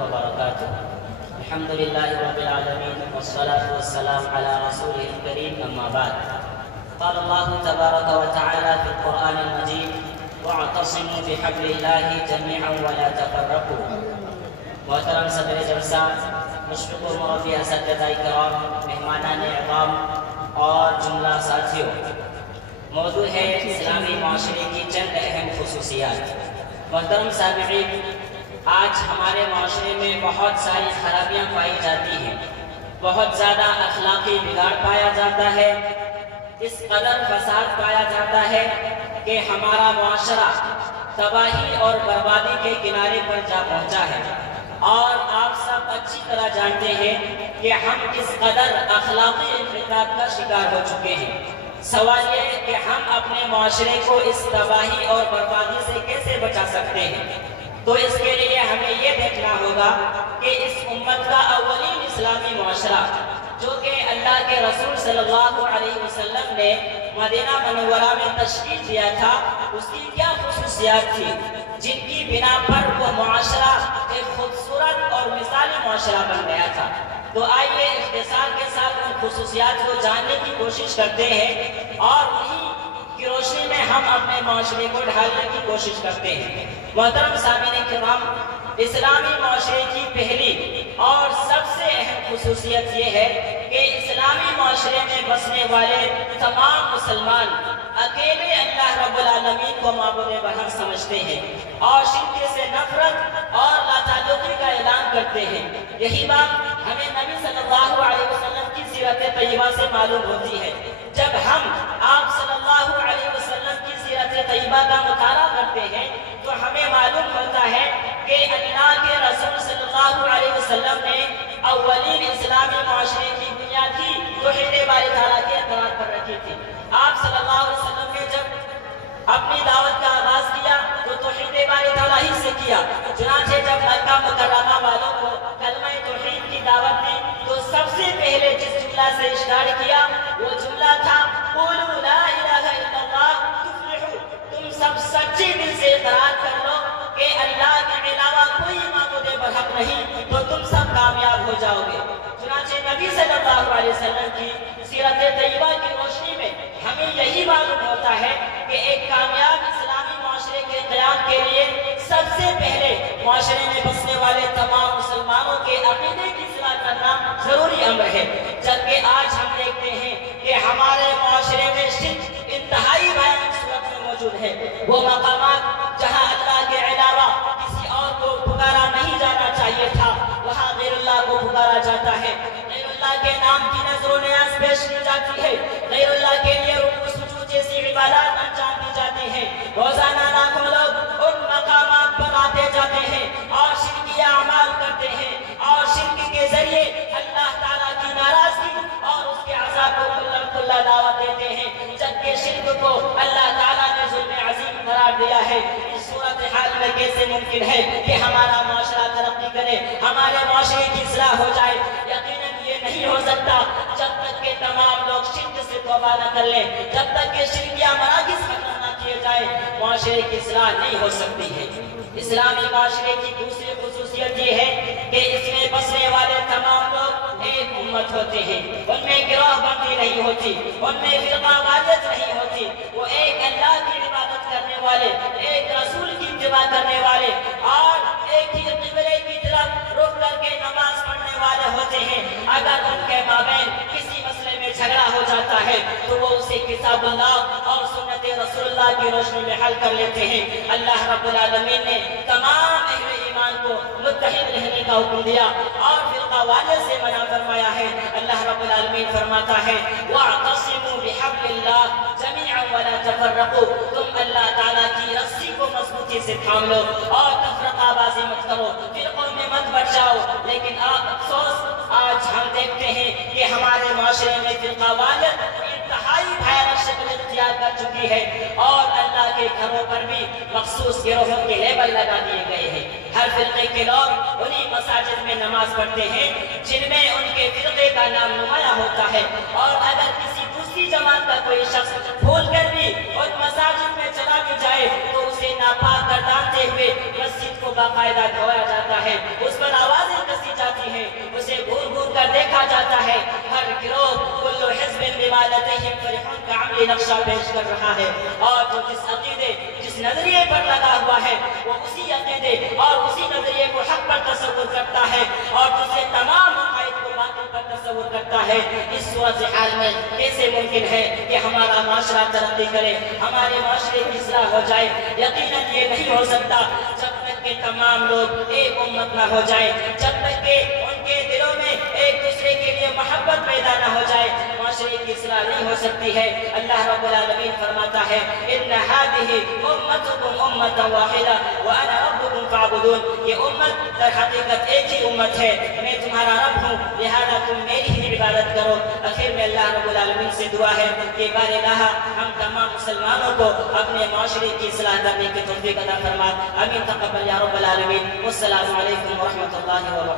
وبركاته. الحمد لله رب العالمين والصلاة والسلام على رسوله الكريم، أما بعد. قال الله تبارك وتعالى في القرآن المجيد: واعتصموا بحبل الله جميعا ولا تفرقوا. محترم صدر جلسہ، مشفق و مربی اساتذہ کرام، مہمانان اعظام اور جملہ ساتھیوں، موضوع ہے اسلامی معاشرے کی چند اہم خصوصیات۔ محترم سامعین، آج ہمارے معاشرے میں بہت ساری خرابیاں پائی جاتی ہیں، بہت زیادہ اخلاقی بگاڑ پایا جاتا ہے، اس قدر فساد پایا جاتا ہے کہ ہمارا معاشرہ تباہی اور بربادی کے کنارے پر جا پہنچا ہے۔ اور آپ سب اچھی طرح جانتے ہیں کہ ہم کس قدر اخلاقی انحطاط کا شکار ہو چکے ہیں۔ سوال یہ ہے کہ ہم اپنے معاشرے کو اس تباہی اور بربادی سے کیسے بچا سکتے ہیں؟ تو اس کے لیے ہمیں یہ دیکھنا ہوگا کہ اس امت کا اولین اسلامی معاشرہ جو کہ اللہ کے رسول صلی اللہ علیہ وسلم نے مدینہ منورہ میں تشکیل دیا تھا، اس کی کیا خصوصیات تھی جن کی بنا پر وہ معاشرہ ایک خوبصورت اور مثالی معاشرہ بن گیا تھا؟ تو آئیے اختصار کے ساتھ ان خصوصیات کو جاننے کی کوشش کرتے ہیں اور انہی کی روشنی میں ہم اپنے معاشرے کو ڈھالنے کی کوشش کرتے ہیں۔ محترم سامعین کرام، اسلامی معاشرے کی پہلی اور سب سے اہم خصوصیت یہ ہے کہ اسلامی معاشرے میں بسنے والے تمام مسلمان اکیلے اللہ رب العالمین کو معبود برحق سمجھتے ہیں اور شرک سے نفرت اور لا تعلقی کا اعلان کرتے ہیں۔ یہی بات ہمیں نبی صلی اللہ علیہ وسلم کی سیرت طیبہ سے معلوم ہوتی ہے۔ جب ہم آپ صلی اللہ علیہ وسلم کی سیرت طیبہ کا مطالعہ کرتے ہیں تو ہمیں معلوم ہوتا ہے کہ اللہ کے رسول صلی اللہ علیہ وسلم نے اولین اسلامی معاشرے کی بنیادی توحید باری تعالیٰ کے اقرار پر رکھی تھی۔ آپ صلی اللہ علیہ وسلم نے جب اپنی دعوت کا آغاز کیا تو توحید باری تعالیٰ ہی سے کیا۔ چنانچہ جب مکہ مکرمہ والوں کو کلمہ توحید کی دعوت دی تو سب سے پہلے جس جملہ سے اسٹارٹ کیا وہ جملہ تھا: قولوا لا الہ الا اللہ تفلحوا۔ تم سب سچے دل سے اقرار کر لو کہ اللہ کے علاوہ کوئی معبود برحق نہیں تو تم سب کامیاب ہو جاؤ گے۔ چنانچہ نبی صلی اللہ علیہ وسلم کی سیرت طیبہ کی روشنی میں ہمیں یہی معلوم ہوتا ہے کہ ایک کامیاب اسلامی معاشرے کے قیام کے لیے سب سے پہلے معاشرے میں بسنے والے تمام مسلمانوں کے عقیدے کی اصلاح کرنا ضروری امر ہے۔ جبکہ آج ہم دیکھتے ہیں کہ ہمارے معاشرے میں شرک انتہائی بھیانک صورت میں موجود ہے۔ وہ مقامات جہاں اللہ کے علاوہ کسی اور کو پکارا نہیں جانا چاہیے تھا، وہاں غیر اللہ کو پکارا جاتا ہے۔ غیر اللہ کے نام کی نظر و نیاز پیش کی جاتی ہے، غیر اللہ کے لیے رکوع سجود جیسی عبادات انجام دی جاتی ہیں۔ روزانہ لاکھوں لوگ ان مقامات پر آتے جاتے ہیں اور شرکی اعمال کرتے ہیں اور شرک کے ذریعے اللہ تعالیٰ کی ناراضگی اور اس کے عذاب کو کلہ دعوت دیتے ہیں، جبکہ شرک کو اللہ تعالیٰ نے ظلم عظیم قرار دیا ہے۔ اس صورتحال میں کیسے ممکن ہے کہ ہمارا معاشرہ ترقی کرے، ہمارے معاشرے کی اصلاح ہو جائے؟ یقیناً یہ نہیں ہو سکتا جب تک کہ تمام لوگ شرک سے توبہ نہ کر لیں، جب تک کہ شرکیہ مراکز ختم نہ کیے جائیں، معاشرے کی اصلاح نہیں ہو سکتی ہے۔ اسلامی معاشرے کی دوسری خصوصیت یہ ہے کہ اس میں بسنے والے تمام لوگ ایک امت ہوتے ہیں، ان میں گروہ بندی نہیں ہوتی، ان میں فرقہ واریت نہیں ہوتی، وہ ایک اللہ کی عبادت کرنے والے، ایک رسول کی اتباع کرنے والے اور ایک ہی قبلے کی طرف رخ کر کے نماز پڑھنے والے ہوتے ہیں۔ اگر ان کے مابین کسی مسئلے میں جھگڑا ہو جاتا ہے تو وہ اسے کتاب اللہ اور سنت رسول اللہ کی روشنی میں حل کر لیتے ہیں۔ اللہ رب العالمین نے تمام اہل ایمان کو متحد رہنے کا حکم دیا اور فرقہ واریت سے منع فرمایا ہے۔ اللہ رب العالمین فرماتا ہے: وَاعْتَصِمُوا بِحَبْلِ اللَّهِ جَمِيعًا وَلَا تَفَرَّقُوا۔ تم اللہ تعالیٰ کی رسی کو مضبوطی سے تھام لو اور تفرقہ بازی مت کرو، فرقوں میں مت بٹ جاؤ۔ لیکن افسوس، آج ہم دیکھتے ہیں کہ ہمارے معاشرے میں فرقہ واریت انتہائی بھیانک شکل اختیار کر چکی ہے اور اللہ کے گھروں پر بھی مخصوص گروہوں کے لیبل لگا دیے گئے ہیں۔ ہر فرقے کے لوگ انہی مساجد میں نماز پڑھتے ہیں جن میں ان کے فرقے کا نام نمایاں ہوتا ہے، اور اگر کسی دوسری جماعت کا کوئی شخص بھول کر بھی ان مساجد میں چلا بھی جائے تو اسے ناپاک گردانتے ہوئے مسجد کو باقاعدہ دھویا جاتا ہے، اس پر آواز عملی نقشہ پیش کر رہا ہے، اور جو جس عقیدے جس نظریے پر لگا ہوا ہے وہ اسی عقیدے اور اسی نظریے کو حق پر تصور کرتا ہے اور دوسرے تمام عقائد کو باطل پر تصور کرتا ہے۔ اس صورتحال میں کیسے ممکن ہے کہ ہمارا معاشرہ ترقی کرے، ہمارے معاشرے کی اصلاح ہو جائے؟ یقیناً یہ نہیں ہو سکتا جب تک کہ تمام لوگ ایک امت نہ ہو جائے، جب تک کہ ان کے دلوں میں ایک دوسرے کے لیے محبت پیدا نہ ہو جائے، معاشرے کی اصلاح نہیں ہو سکتی ہے۔ اللہ رب العالمین فرماتا ہے ان هذه امتكم امة واحدة وانا ربكم فاعبدون، یہ امت در حقیقت ایک ہی امت ہے، میں تمہارا رب ہوں لہذا تم میری ہی عبادت کرو۔ آخر میں اللہ رب العالمین سے دعا ہے کہ بار الہ ہم تمام مسلمانوں کو اپنے معاشرے کی اصلاح کرنے کی توفیق عطا فرما، آمین تقبل یا رب العالمین۔ والسلام علیکم ورحمۃ اللہ وبرکاتہ۔